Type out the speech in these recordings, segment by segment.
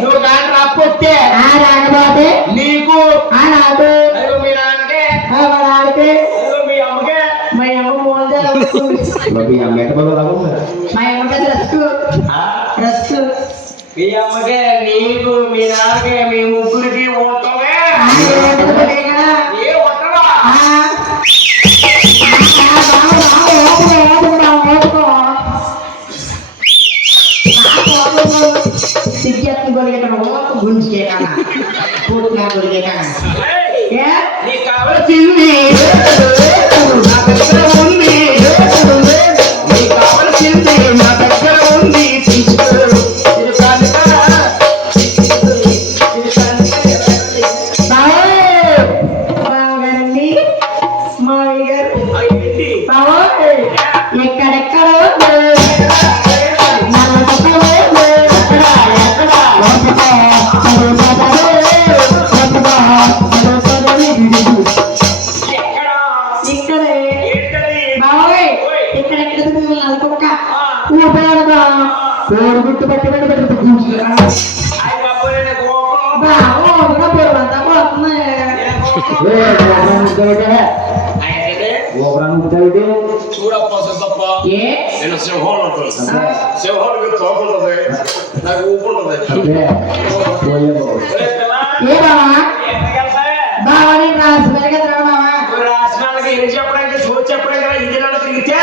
నువ్వు కానీ రాకపోతే రాకపోతే నీకు నాకు మీ నాన్నకే మా నాన్నకి మీ అమ్మకే మా అమ్మ మోల్దా మా అమ్మకి డ్రెస్ మీ అమ్మకే నీకు మీ నాన్నకే మీ ముగ్గురికి ఉంటావే ఏ ఉంటావా నీకు కావలసింది నా దగ్గర ఉంది నీకు కావలసింది నా దగ్గర ఉంది ఎక్కడెక్కడో గుర్తు పట్టి చూడప్ప సిద్ధప్ప నేను సింహం ఉంటుంది సింహానికి తోకుంటుంది నాకు ఊపు ఉంటుంది రాష్ట్రాలకి ఏం చెప్పడానికి చూసి చెప్పడం కదా ఇంటి తిరిగితే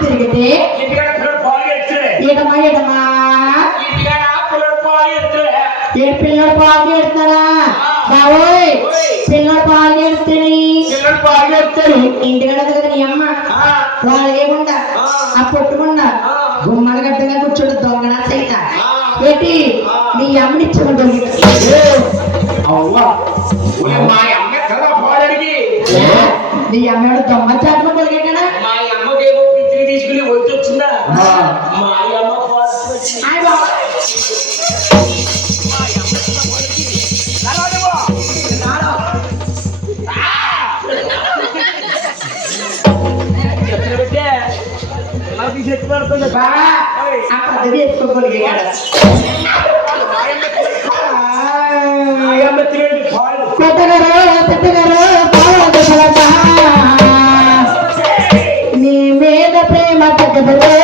తిరిగితే ఇంటికాడ పిల్లలు పాలు ఎత్తులే ఏటమ్మా ఏటమ్మా ఇంటికాడ పిల్లలు పాలు ఎత్తులే ఏ పిల్లడు పాలు చేస్తారా బాబోయ్ పిల్లడు పాలు చేస్తాడు పిల్లలు పాలు ఎత్తారు ఇంటికాడ కదా నీ అమ్మ వాళ్ళు ఏముండా ఆ పొట్టుకుండా గుమ్మల గడ్డగా కూర్చోడు దొంగన సైత ఏంటి నీ అమ్మని ఇచ్చుకుంటుంది అవ్వా మా అమ్మ కదా పాలడికి నీ అమ్మ దొంగ చాటుకుంటుంది కదా మా అమ్మకేమో పిచ్చిని తీసుకుని వచ్చిందా మా అమ్మ చెట్టు పడుతుంది బాగా ఆ పద్ధతి వేసుకోగలిగే కదా నీ మీద ప్రేమ తగ్గదులే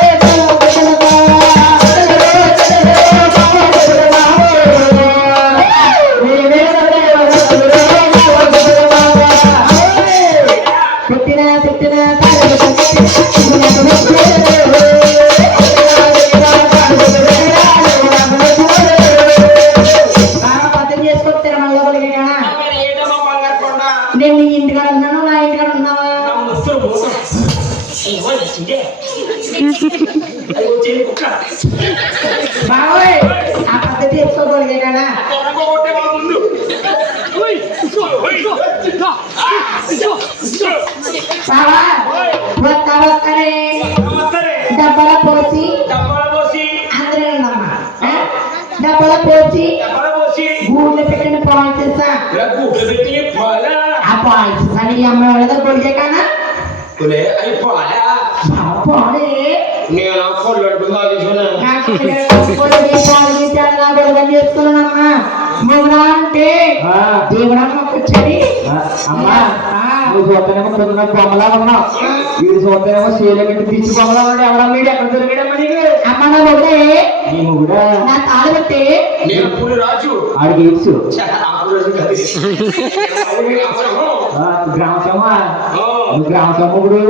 నేను ఇంటికాడ ఉన్నాను నా ఇంటికాడ ఉన్నావా బాబోయ్ ఆ పద్ధతి వేసుకోగలిగే కదా బావా వస్తారే డబ్బల పోసి అందరూ ఉండమ్మా డబ్బల పోసి గూళ్ళ పెట్టిన పాలు చేస్తా ఆ పాలు అని అమ్మ వాళ్ళ కొలిగే కదా పాలే నేను ఫోన్ చేసుకున్నానమ్మా మొగుడా అంటే దేవుడమ్మ కూర్చొని అమ్మా నువ్వు చూస్తేనేమో పొద్దున బొమ్మలా ఉన్నావు వీడు చూస్తేనేమో సీలకి పిచ్చి బొమ్మలా ఉన్నాడు ఎవరన్నా మీరు ఎక్కడ దొరికాడమ్మా నీకు అమ్మ నా మొగుడే నీ మొగుడా నా తాళి పెట్టి నేను పులి రాజు ఆడికి ఇచ్చు గ్రామసమా నువ్వు గ్రామసమ్మగుడు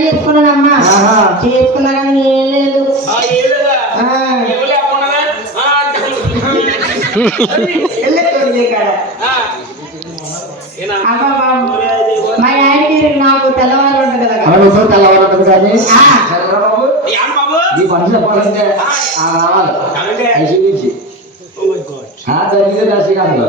చేసుకున్నానమ్మా చేసుకున్నా కానీ ఏం లేదు మా ఆయనకి నాకు తెల్లవారు ఉంటుంది కదా తెల్లవారు ఉంటుంది కానీ నీ పని చెప్పాలంటే రావాలి జరిగితే దర్శకాలు